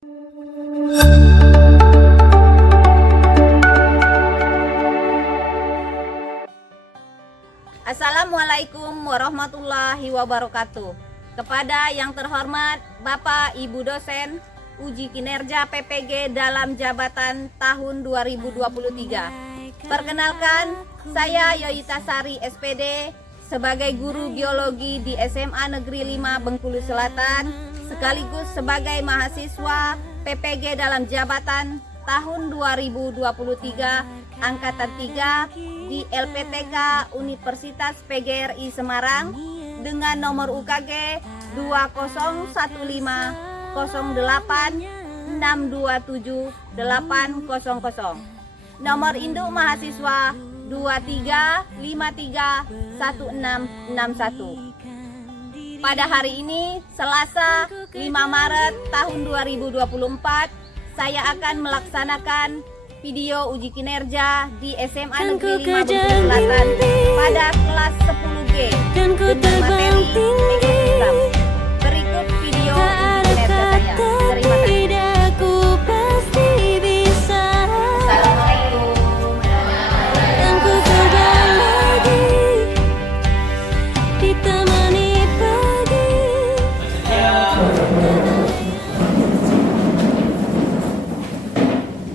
Assalamualaikum warahmatullahi wabarakatuh. Kepada yang terhormat Bapak Ibu dosen uji kinerja PPG dalam jabatan tahun 2023. Perkenalkan, saya Yoyita Sari SPD sebagai guru biologi di SMA Negeri 5 Bengkulu Selatan, sekaligus sebagai mahasiswa PPG dalam jabatan tahun 2023 angkatan 3 di LPTK Universitas PGRI Semarang dengan nomor UKG 2015086278000, nomor induk mahasiswa 23531661. Pada hari ini, Selasa 5 Maret tahun 2024, saya akan melaksanakan video uji kinerja di SMA Negeri 5 Bengkulu Selatan pada kelas 10G dengan materi ekosistem. Berikut video uji kinerja saya. Terima kasih.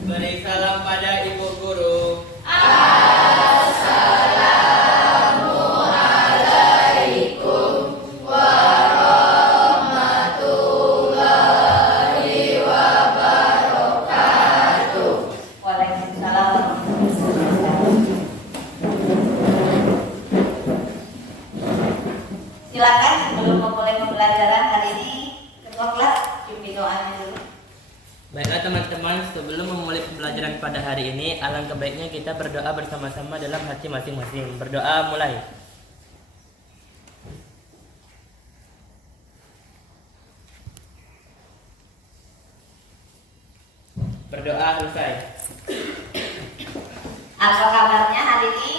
Beri salam pada Ibu Guru. Waalaikumsalam. Silakan sebelum memulai pembelajaran hari ini, ketua kelas pimpin doanya dulu. Baiklah teman-teman, sebelum memulai pembelajaran pada hari ini, alangkah baiknya kita berdoa bersama-sama dalam hati masing-masing. Berdoa mulai. Berdoa selesai. Apa kabarnya hari ini?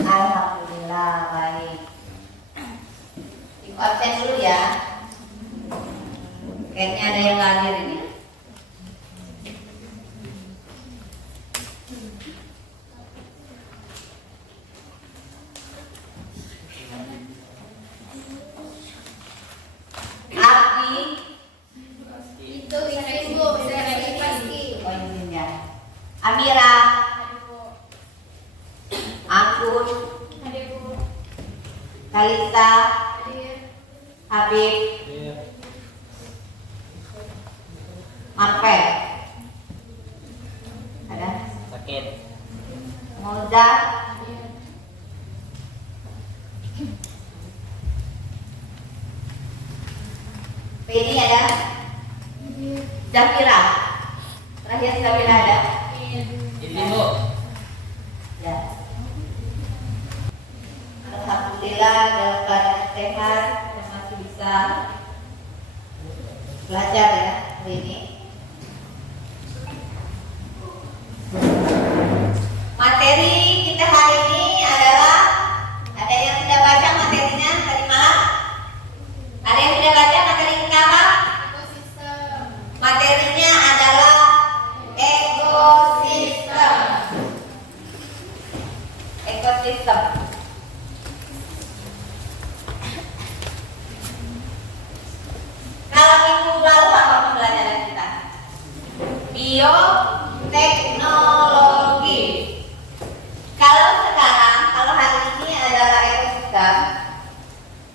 Alhamdulillah baik. Ibu absen dulu ya. Kayaknya ada yang nggak hadir ini. Abdi. Itu ibu, saya pasti. Oh ini ya. Amira. Angkun. Kalista. Habib. Marvel. Ada? Sakit. Moza. Ini ada? Zafira. Terakhir Zafira ada? Ini Bu. Ya. Alhamdulillah dalam keadaan sehat dan masih bisa belajar ya hari ini. Materi kita hari ini adalah, ada yang sudah baca materinya tadi malam? Ada yang sudah baca materi pertama? Materinya adalah ekosistem. Ekosistem. Kalau minggu lalu apa pembelajaran kita? Bioteknologi. Kalau sekarang, kalau hari ini adalah ekosistem,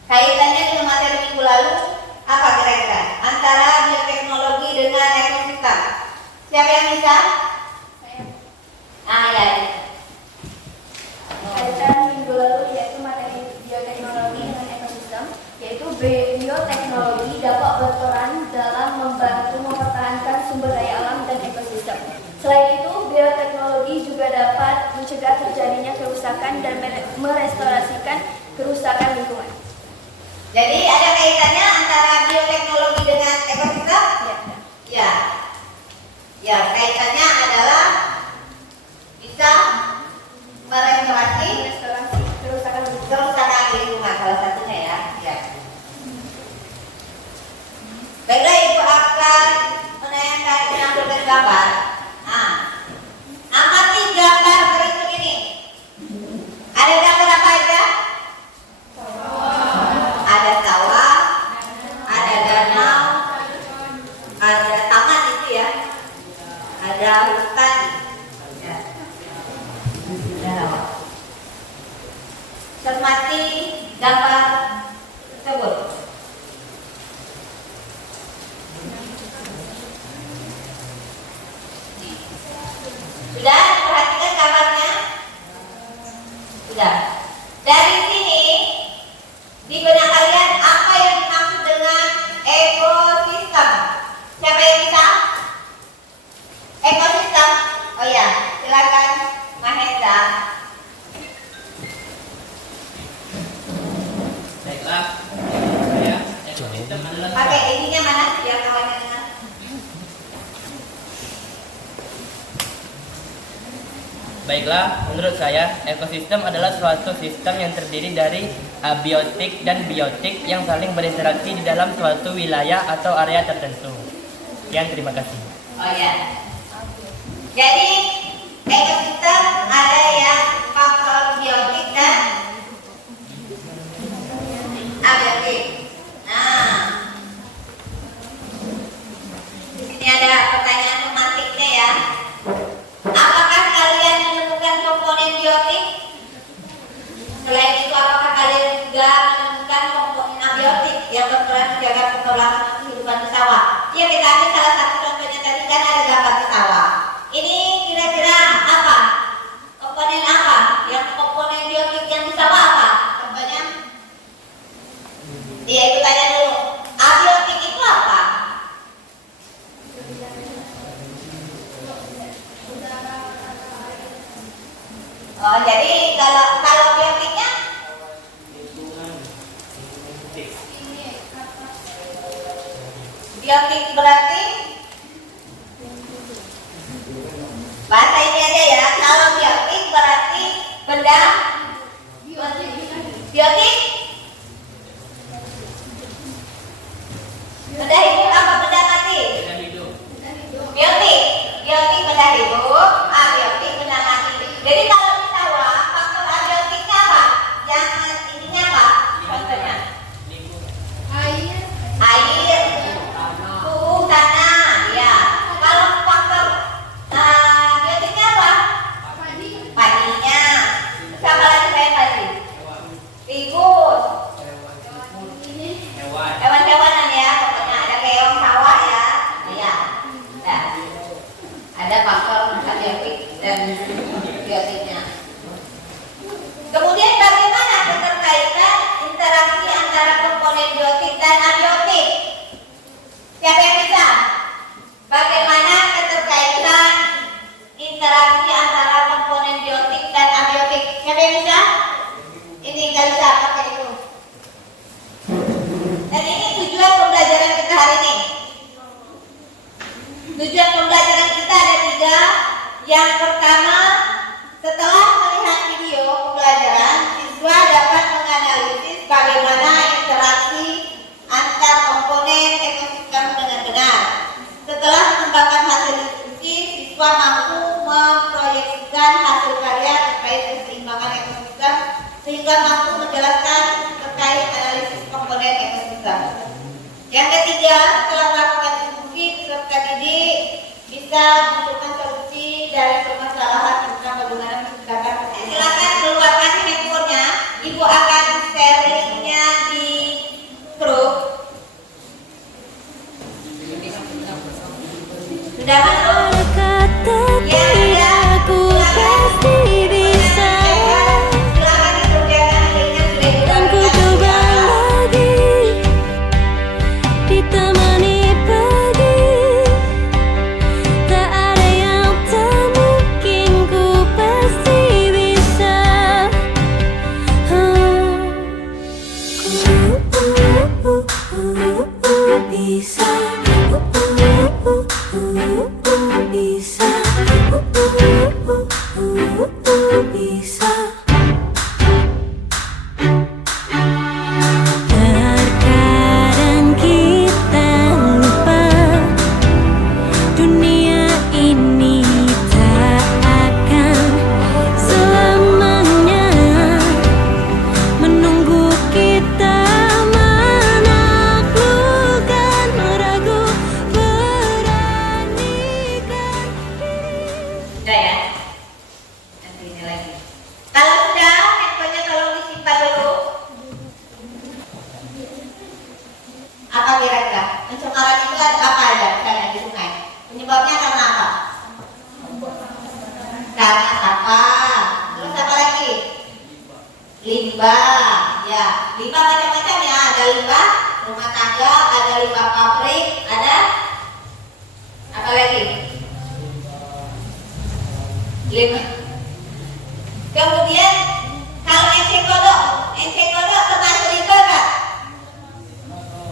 kaitannya dengan materi minggu lalu apa kira-kira? Antara bioteknologi dengan ekosistem. Siapa yang bisa? Ya. Kaitan minggu lalu yaitu materi bioteknologi dengan ekosistem, yaitu bioteknologi dapat berperan dalam membantu mempertahankan sumber daya alam dan ekosistem. Selain itu, bioteknologi juga dapat mencegah terjadinya kerusakan dan merestorasikan kerusakan lingkungan. Jadi ada kaitannya antara bioteknologi dengan ekosistem? Ya. Ya, kaitannya adalah bisa merestorasi kerusakan lingkungan salah satunya ya. Ya. gambar. Nah, amati gambar berikut ini. Ada gambar apa aja? Ada sawah, ada danau, ada taman itu ya, ada hutan. Ya. Cermati gambar tersebut. Sudah perhatikan gambarnya? Sudah. Dari sini di benak kalian apa yang dimaksud dengan ekosistem? Siapa yang bisa? Ekosistem. Oh ya, silakan Mahesa. Baiklah, saya ekosistem adalah Pakai ininya mana? Biar kawannya dengar. Baiklah, menurut saya, ekosistem adalah suatu sistem yang terdiri dari abiotik dan biotik yang saling berinteraksi di dalam suatu wilayah atau area tertentu. Sekian, terima kasih. Oh ya. Jadi ekosistem ada yang faktor biotik dan abiotik. Nah, di sini ada pertanyaan pemantiknya ya. Apakah kalian menemukan komponen biotik? Selain itu, apakah kalian juga menemukan komponen abiotik yang berperan menjaga keseimbangan kehidupan di sawah? Ya, kita ambil salah satu contohnya tadi kan ada gambar di sawah. Ini kira-kira apa? Komponen apa? Yang komponen biotik yang di sawah apa? Contohnya? Iya, itu tanya dulu. Abiotik itu apa? Oh, jadi kalau biotiknya biotik berarti bahasa ini aja ya. Kalau biotik berarti benda biotik benda hidup apa benda mati? Biotik benda hidup, abiotik benda mati. Jadi kalau di sawah faktor abiotiknya apa? Yang ininya apa? Contohnya air, suhu tanah, ya. Kalau faktor biotiknya apa? Padinya. Siapa lagi saya tadi? Tikus. Hewan-hewanan ya, pokoknya ada keong sawah ya. Iya. Nah, ada faktor abiotik dan biotiknya. Kemudian bagaimana keterkaitan interaksi antara komponen biotik dan abiotik? Siapa yang bisa? Bagaimana keterkaitan interaksi antara komponen biotik dan abiotik? Siapa yang bisa? Ini nggak bisa pakai itu. Dan ini tujuan pembelajaran kita hari ini. Tujuan pembelajaran kita ada 3. Yang pertama, setelah melihat video pembelajaran, siswa dapat menganalisis bagaimana interaksi antar komponen ekosistem dengan benar. Setelah mengembangkan hasil diskusi, siswa mampu memproyeksikan hasil karya terkait keseimbangan ekosistem sehingga mampu menjelaskan terkait analisis komponen ekosistem. Yang ketiga, setelah melakukan diskusi, peserta didik bisa menemukan solusi dari permasalahan tentang bagaimana menciptakan. Silakan keluarkan handphonenya, ibu akan sharingnya di grup. Sudah masuk? Ya, ya. Aku pasti bisa. Silakan dikerjakan linknya sudah Dan ku dibagikan. coba lagi ditemani pagi. Tak ada yang tak mungkin, ku pasti bisa. Bisa. Bisa. Bisa. Terkadang kita lupa dunia limbah. Ya, limbah macam-macam ya. Ada limbah rumah tangga, ada limbah pabrik, ada apa lagi? Limbah. Kemudian kalau enceng kodok termasuk limbah nggak?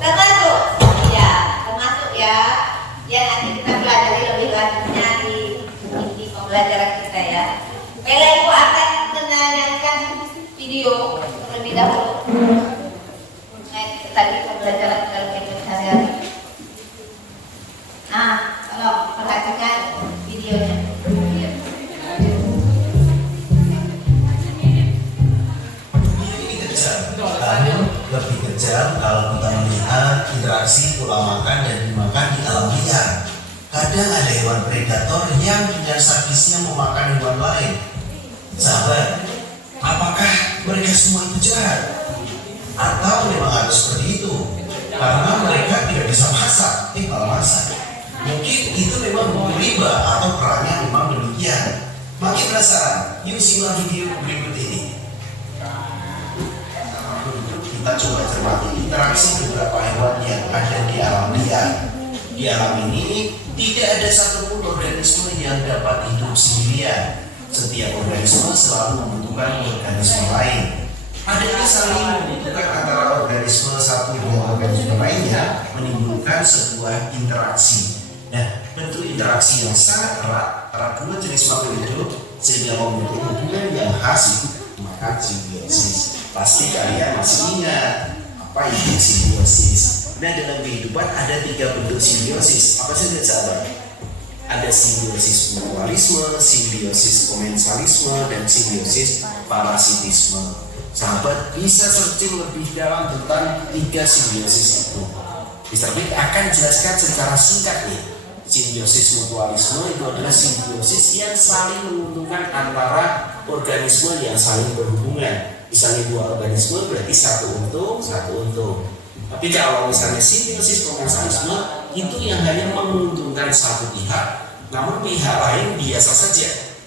Termasuk. Ya, termasuk ya. Ya nanti kita pelajari lebih lanjutnya di pembelajaran kita ya. Baiklah, Ibu akan menanyakan video terlebih dahulu. Tadi pembelajaran dalam kehidupan sehari-hari. Nah, kalau perhatikan videonya. Namun lebih kejam kalau kita melihat interaksi pola makan dan dimakan di alam liar. Kadang ada hewan predator yang dengan sadisnya memakan hewan lain. Sahabat, apakah mereka semua itu jahat? Atau memang harus seperti itu? Karena mereka tidak bisa masak, malah masak. Mungkin itu memang riba atau perannya memang demikian. Makin penasaran? Yuk simak video berikut ini. Kita coba cermati interaksi beberapa hewan yang ada di alam liar. Di alam ini tidak ada satupun organisme yang dapat hidup sendirian. Setiap organisme selalu membutuhkan organisme lain. Adanya saling membutuhkan antara organisme satu dengan organisme lainnya menimbulkan sebuah interaksi. Nah, bentuk interaksi yang sangat erat antara dua jenis makhluk hidup sehingga membentuk hubungan yang khas maka simbiosis. Pasti kalian masih ingat apa itu simbiosis. Nah, dalam kehidupan ada 3 bentuk simbiosis. Apa saja sahabat? Ada simbiosis mutualisme, simbiosis komensalisme, dan simbiosis parasitisme. Sahabat bisa searching lebih dalam tentang 3 simbiosis itu. Mr. Big akan jelaskan secara singkat nih. Simbiosis mutualisme itu adalah simbiosis yang saling menguntungkan antara organisme yang saling berhubungan. Misalnya 2 organisme berarti satu untung. Tapi kalau misalnya simbiosis komensalisme itu yang hanya menguntungkan satu pihak, namun pihak lain biasa saja.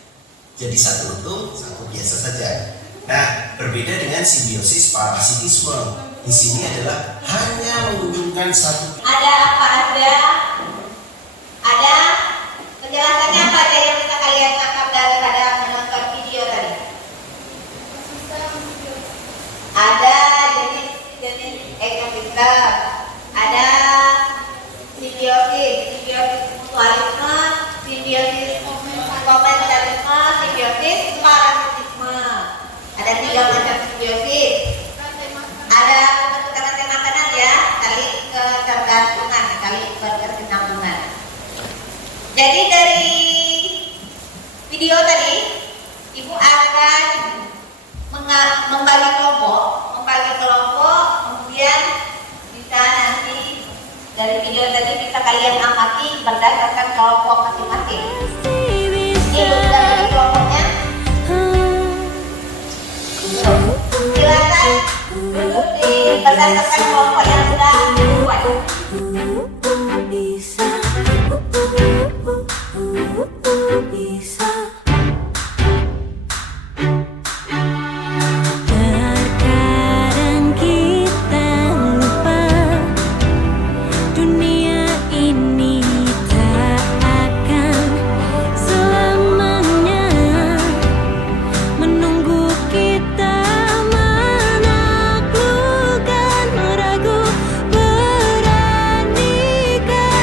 Jadi satu untung, satu biasa saja. Nah, berbeda dengan simbiosis parasitisme. Di sini adalah hanya menguntungkan satu. Ada apa aja? Ada penjelasannya apa aja yang bisa kalian tangkap daripada menonton video tadi? Ada jenis ekosistem, ada simbiosis mutualisme, simbiosis komensalisme, simbiosis parasitisme. Ada 3 macam simbiosis. Ada pembentukan rantai makanan ya, kali ketergantungan, kali berkesinambungan. Jadi dari video tadi, Ibu akan membagi kelompok, kemudian bisa nanti dari video tadi bisa kalian amati berdasarkan kelompok masing-masing. Ini sudah bagi kelompoknya. Silakan duduk di berdasarkan kelompok yang sudah dibuat. Terkadang kita lupa dunia ini tak akan selamanya menunggu kita menaklukkan ragu, beranikan diri.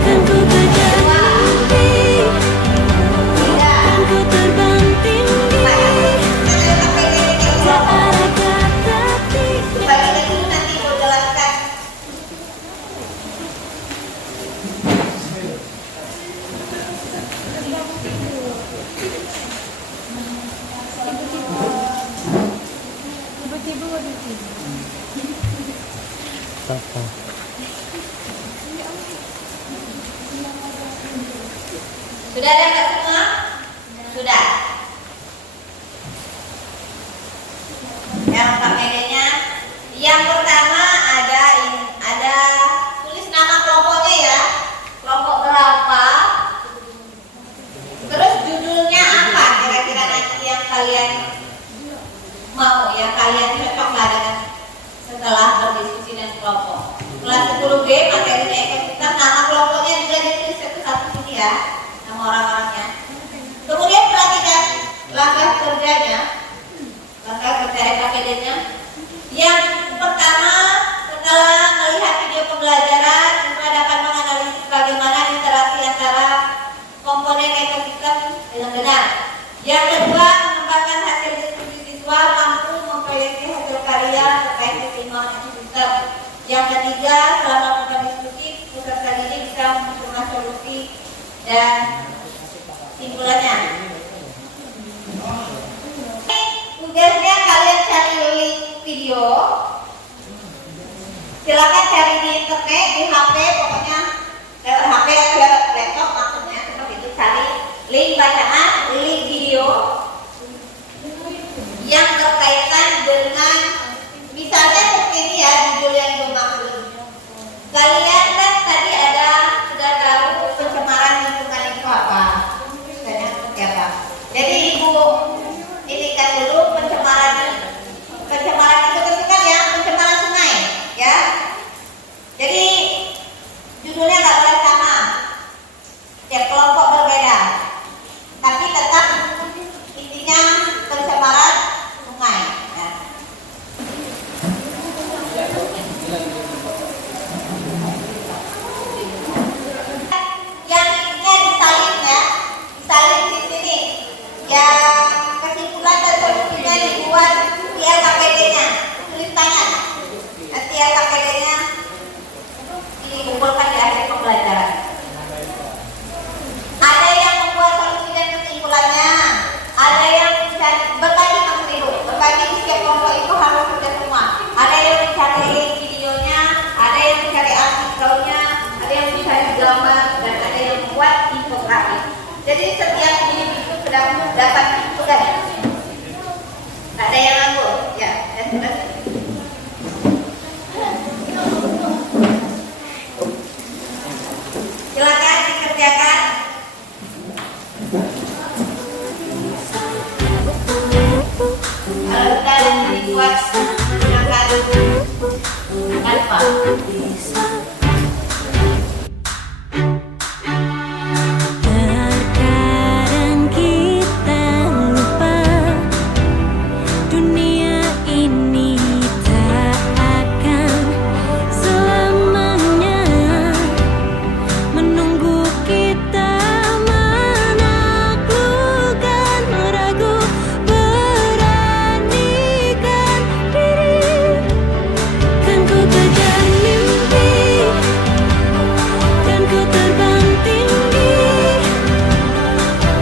Kan ku kejar mimpi, kan ku terbang tinggi, tak ada kata tiga. Bagi itu nanti Ibu jelaskan. Sudah ada nggak semua? Sudah. Yang pertanyaannya, yang pertama ada tulis nama kelompoknya ya, kelompok berapa, terus judulnya apa kira-kira nanti yang kalian ya, nama orang-orangnya. Kemudian perhatikan langkah kerjanya, langkah kerja SKPD-nya. Yang pertama, setelah melihat video pembelajaran, siswa dapat menganalisis bagaimana interaksi antara komponen ekosistem dengan benar. Yang kedua, mengembangkan hasil diskusi siswa mampu memproyeksi hasil karya terkait keseimbangan ekosistem. Yang ketiga, selama melakukan diskusi, peserta didik bisa menemukan solusi dan simpulannya. Tugasnya kalian cari link video. Silakan cari di internet, di HP, pokoknya lewat HP atau lewat laptop, maksudnya seperti itu. Cari link bacaan, link video yang berkaitan dengan, misalnya seperti ini ya, judul yang Ibu maksud. Kalian kan tadi sudah tahu pencemaran lingkungan itu apa, misalnya seperti apa. Jadi Ibu indikan dulu pencemaran itu kan ya, pencemaran sungai ya. Jadi judulnya nggak boleh sama, tiap kelompok berbeda, tapi tetap intinya pencemaran sungai ya. Yang intinya disalin ya, disalin di sini. Yang kesimpulan dan solusinya dibuat di LKPD-nya, tulis tangan. Nanti LKPD-nya dikumpulkan di akhir pembelajaran. Ada yang membuat solusi dan kesimpulannya, ada yang berbagi maksud Ibu, berbagi di setiap kelompok itu harus sudah semua. Ada yang mencari videonya, ada yang mencari artikelnya, ada yang mencari gambar, dan ada yang membuat infografis. Jadi setiap individu sudah dapat tugas. Ada yang nganggur, ya, dan sudah. Silakan dikerjakan. Kalau sudah dibuat, silakan tanpa. Terkadang kita lupa dunia ini tak akan selamanya menunggu kita menaklukkan ragu, beranikan diri. Kan ku kejar mimpi dan ku terbang tinggi,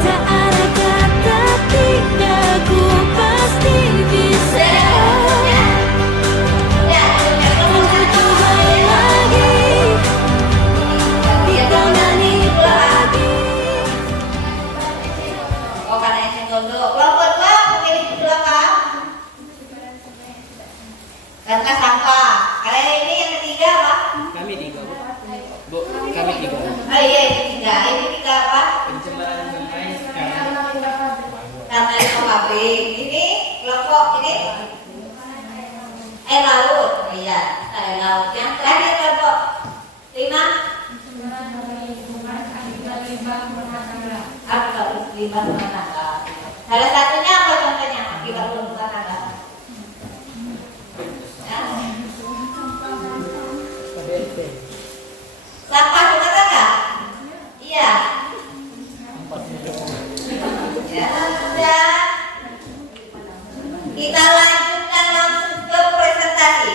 tak ada kata tidak, ku pasti bisa. Kan ku coba lagi, ditangani lagi. Oh, karena yang single dulu. Kelompok dua memilih judul apa? Karena sampah. Kalian ini yang ketiga apa? Kami tiga, Bu. Kami tiga. Oh iya, ini tiga. Ini tiga apa? Pencemaran sungai sekarang. Karena itu pabrik. Ini kelompok ini air laut. Oh, iya, air laut. Yang terakhir kelompok 5. Akibat limbah rumah tangga. Salah satunya apa contohnya? Akibat rumah tangga. Ya. Sampah rumah tangga? Iya. Ya, sudah. Kita lanjutkan langsung ke presentasi.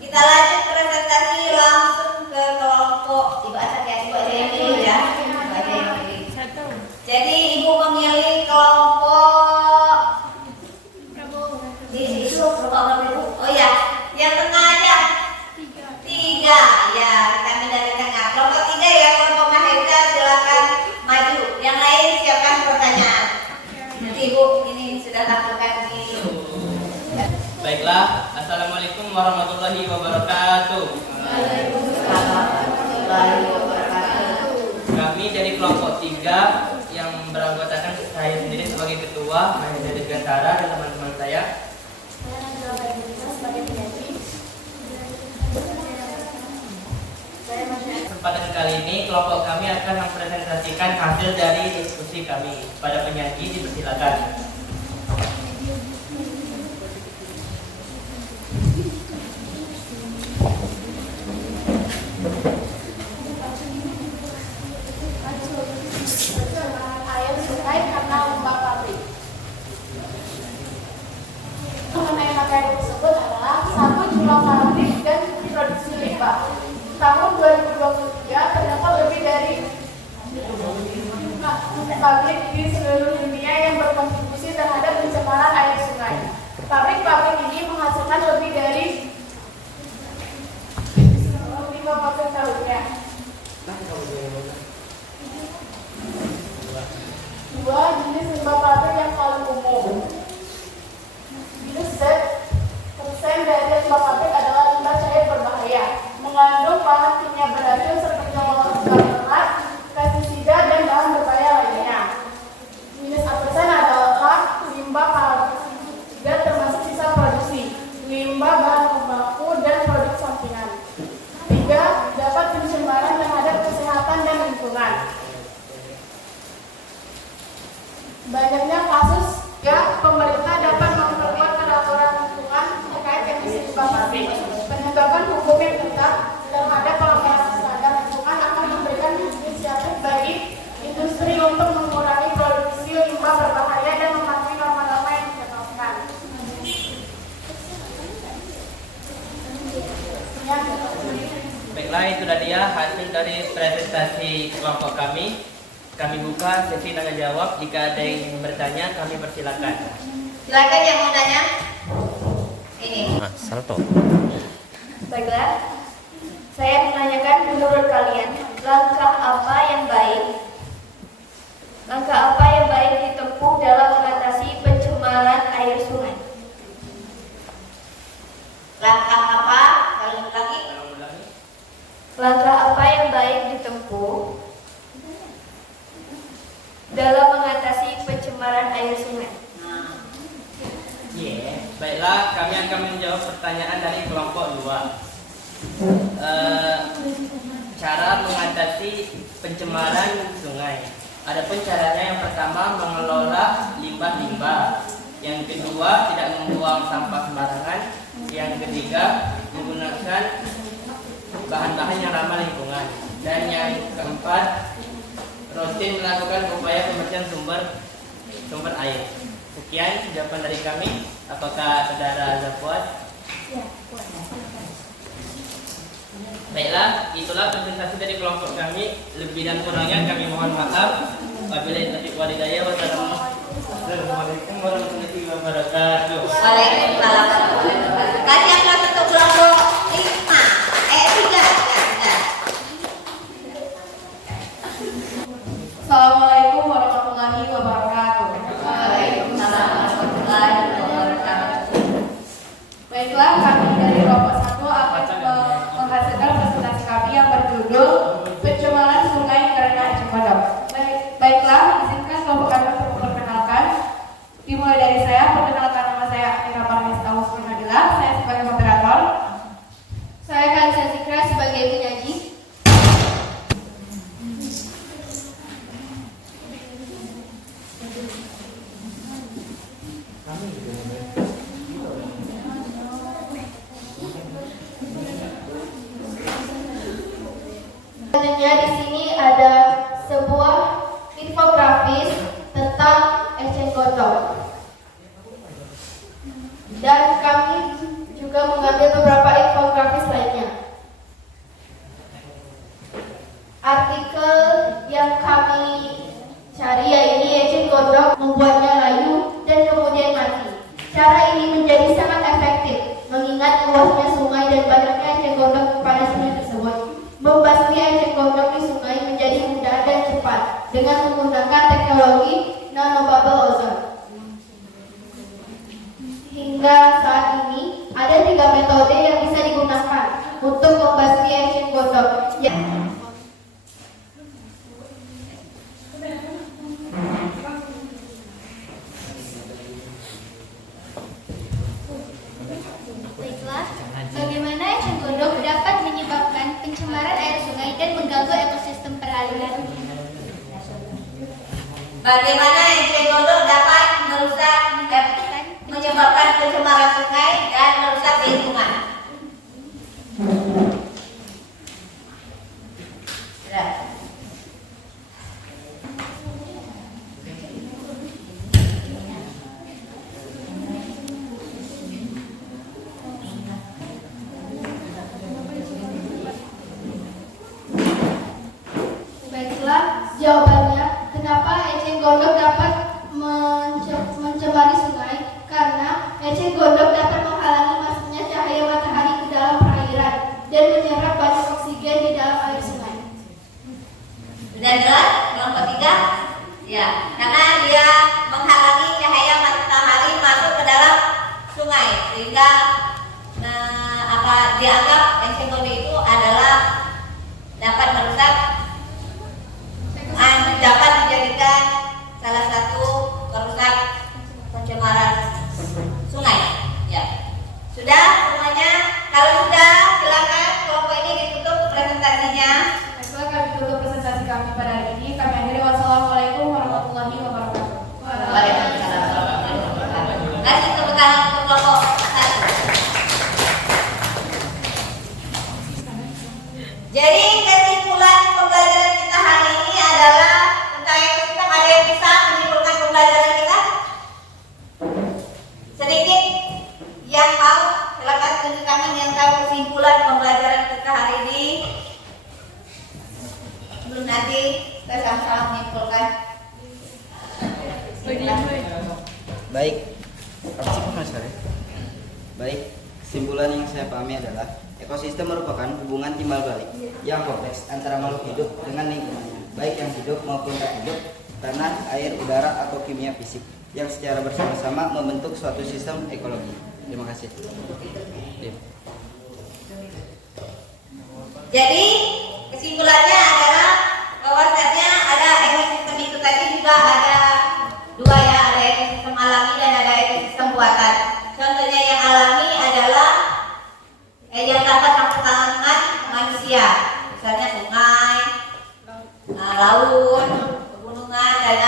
Kita lanjut presentasi langsung ke kelompok. Ibu aja yang pilih ya. Ibu aja yang pilih. Jadi Ibu memilih kelompok di itu kelompok Ibu. Oh ya, yang tengah aja. 3 ya, kami dari tengah. Kelompok 3 ya, kelompok Mahenda silakan maju. Yang lain siapkan pertanyaan. Nanti Ibu ini sudah lakukan di. Baiklah, Assalamualaikum warahmatullahi wabarakatuh. Kami dari kelompok 3 yang beranggotakan saya sendiri sebagai ketua, Mahenda Dirgantara, dan teman-teman saya. kesempatan kali ini kelompok kami akan mempresentasikan hasil dari diskusi kami. Pada penyaji dipersilakan. Air sungai karena limbah pabrik. Mengenai materi tersebut adalah 1. Jumlah pabrik dan produksi limbah. Tahun 2023 terdapat lebih dari pabrik di seluruh dunia yang berkontribusi terhadap pencemaran air sungai. Pabrik-pabrik ini menghasilkan lebih dari 5% tahunnya. 2. Jenis limbah pabrik yang paling umum. Minus Z persen dari limbah pabrik adalah limbah cair berbahaya, mengandung bahan kimia beracun seperti berat, pestisida dan bahan berbahaya lainnya. Minus A persen adalah limbah pabrik dan termasuk sisa produksi, limbah bahan baku dan produk sampingan. 3. Dapat pencemaran terhadap kesehatan dan lingkungan. Banyaknya kasus yang pemerintah dapat memperkuat peraturan lingkungan terkait emisi limbah pabrik. Penegakan hukum yang ketat terhadap pelanggaran standar lingkungan akan memberikan inisiatif bagi industri untuk mengurangi produksi limbah berbahaya dan mematuhi norma-norma yang ditetapkan. Baiklah, itulah dia hasil dari presentasi kelompok kami. Kami buka sesi tanya jawab. Jika ada yang ingin bertanya, kami persilakan. Silakan yang mau tanya. Ini. Salto. Baiklah, saya menanyakan menurut kalian, langkah apa yang baik ditempuh dalam mengatasi pencemaran air sungai? Langkah apa? Kalau lagi. Langkah apa yang baik ditempuh dalam mengatasi pencemaran air sungai? Baiklah, kami akan menjawab pertanyaan dari kelompok 2. Cara mengatasi pencemaran sungai. Adapun caranya, yang pertama mengelola limbah-limbah. Yang kedua, tidak membuang sampah sembarangan. Yang ketiga, menggunakan bahan-bahan yang ramah lingkungan. Dan yang keempat, rutin melakukan upaya pembersihan sumber air. Sekian jawaban dari kami. Apakah saudara puas? Ya, puas. Baiklah, itulah presentasi dari kelompok kami. Lebih dan kurangnya kami mohon maaf. Wabillahi taufiq wal hidayah. Wassalamualaikum warahmatullahi wabarakatuh. Waalaikumsalam warahmatullahi wabarakatuh. Kajian kelas untuk kelompok 5. 3. Assalamualaikum warahmatullahi wabarakatuh. Waalaikumsalam warahmatullahi wabarakatuh. Baiklah, kami dari kelompok 1 akan menghasilkan presentasi kami yang berjudul Pencemaran Sungai Karena Eceng Gondok. Baiklah, izinkan kelompok kami untuk memperkenalkan. Dimulai dari saya, perkenalkan nama saya Amira Parmesta Husnul-Nabila. Saya sebagai moderator. Saya Kalisa Zikra sebagai penyaji. Selanjutnya di sini ada sebuah infografis tentang eceng gondok. Dan kami juga mengambil beberapa infografis lainnya. Artikel yang kami cari yaitu eceng gondok membuatnya layu dan kemudian mati. Cara ini menjadi sangat efektif mengingat luasnya sungai dan banyaknya eceng gondok pada sungai tersebut. Membasmi eceng gondok di sungai menjadi mudah dan cepat dengan menggunakan teknologi nanobubble ozone. Hingga saat ini ada 3 metode yang bisa digunakan untuk membasmi eceng gondok. Baiklah, bagaimana eceng gondok dapat menyebabkan pencemaran air sungai dan mengganggu Bagaimana eceng gondok dapat menyebabkan pencemaran sungai dan merusak lingkungan? Sudah. Baiklah, jawabannya. Kenapa eceng gondok dapat mencemari sungai? Karena eceng gondok dapat menghalangi masuknya cahaya matahari ke dalam perairan dan menyerap banyak oksigen di dalam air sungai. Sudah jelas? Kelompok 3? Ya, karena dia menghalangi cahaya matahari masuk ke dalam sungai sehingga dianggap eceng gondok itu adalah dapat merusak, dapat dijadikan salah satu perusak pencemaran sungai. Ya, sudah semuanya. Kalau sudah, silakan kelompok ini ditutup presentasinya. Baiklah, kami tutup presentasi kami pada hari ini. Kami akhiri. Wassalamualaikum warahmatullahi wabarakatuh. Waalaikumsalam warahmatullahi wabarakatuh. Kasih tepuk tangan untuk kelompok 1. Jadi kesimpulan pembelajaran kita hari ini adalah tentang ekosistem. Ada yang bisa menyimpulkan pembelajaran kita? Sedikit yang mau, silakan tunjuk tangan yang tahu kesimpulan pembelajaran kita hari ini. Sebelum nanti kita sama-sama menyimpulkan. Baik, Baik, kesimpulan yang saya pahami adalah ekosistem merupakan hubungan timbal balik yang kompleks antara makhluk hidup dengan lingkungannya, baik yang hidup maupun tak hidup, tanah, air, udara, atau kimia fisik yang secara bersama-sama membentuk suatu sistem ekologi. Terima kasih. Jadi kesimpulannya adalah bahwasanya ada ekosistem itu tadi juga ada dua ya, ada ekosistem alami dan ada ekosistem buatan. Contohnya yang alami adalah yang dapat campur tangan manusia, misalnya sungai, laut, pegunungan, dan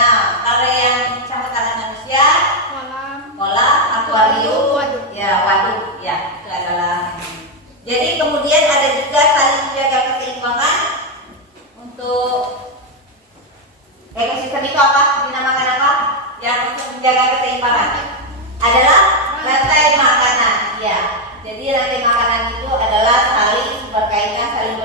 kalau yang campur tangan manusia, kolam, akuarium, ya waduk, ya itu adalah. Jadi kemudian ada juga saling menjaga keseimbangan untuk ekosistem itu apa? Dinamakan apa? Yang untuk menjaga keseimbangan adalah rantai makanan, ya. Jadi rantai makanan itu adalah saling berkaitan, saling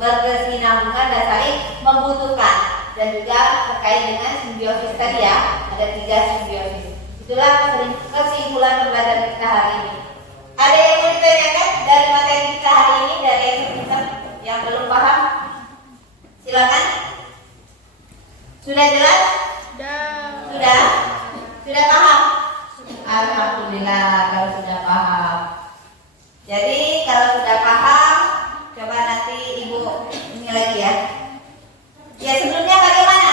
berkesinambungan dan saling membutuhkan, dan juga terkait dengan simbiosis tadi ya. Ada 3 simbiosis. Itulah kesimpulan pembelajaran kita hari ini. Ada yang mau ditanyakan dari materi kita hari ini dari ekosistem yang belum paham? Silakan. Sudah jelas? Sudah. Sudah paham? Alhamdulillah kalau sudah paham. Jadi kalau sudah paham, coba nanti Ibu ini lagi ya. Ya sebelumnya bagaimana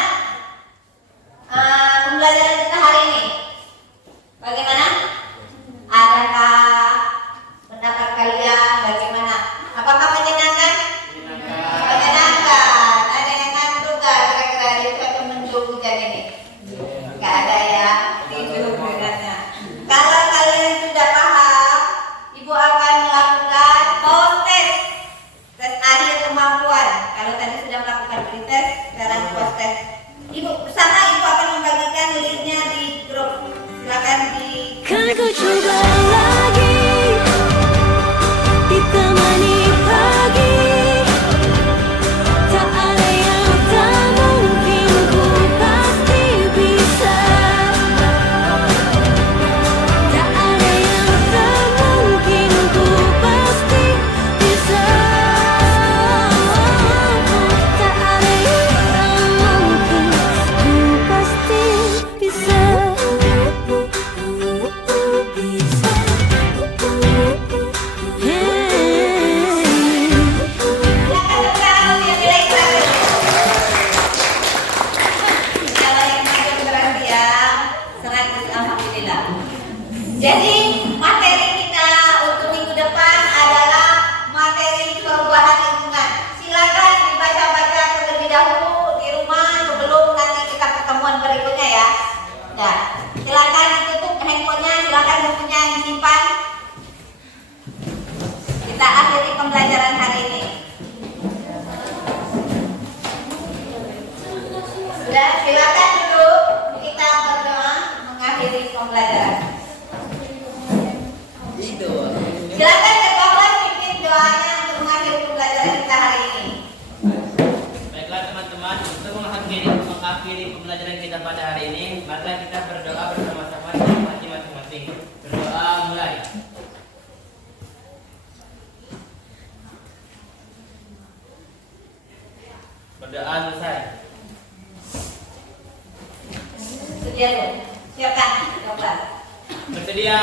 pembelajaran kita hari ini? Bagaimana? Adakah pendapat kalian bagaimana? Apakah menyenangkan? Menyenangkan. Ada yang ngantuk gak kira-kira di mendung hujan ini? Gak ada ya, tidur dengannya. Kalau kalian sudah paham, Ibu akan melakukan tes akhir kemampuan. Kalau tadi sudah melakukan pretest, sekarang post tes. Ibu bersama Ibu akan membagikan linknya di grup. Silakan di. Kan ku coba lagi ditemani pagi, tak ada yang tak mungkin, ku pasti bisa. Tak ada yang tak mungkin, ku pasti bisa. Tak ada yang tak mungkin. Sudah, silakan duduk. Kita berdoa mengakhiri pembelajaran. Silakan ketua kelas pimpin doanya untuk mengakhiri pembelajaran kita hari ini. Baiklah teman-teman, untuk mengakhiri pembelajaran kita pada hari ini, maka kita berdoa bersama-sama di hati masing-masing. Berdoa mulai. Berdoa selesai. Sedia dulu. Silakan, ketua kelas. Bersedia.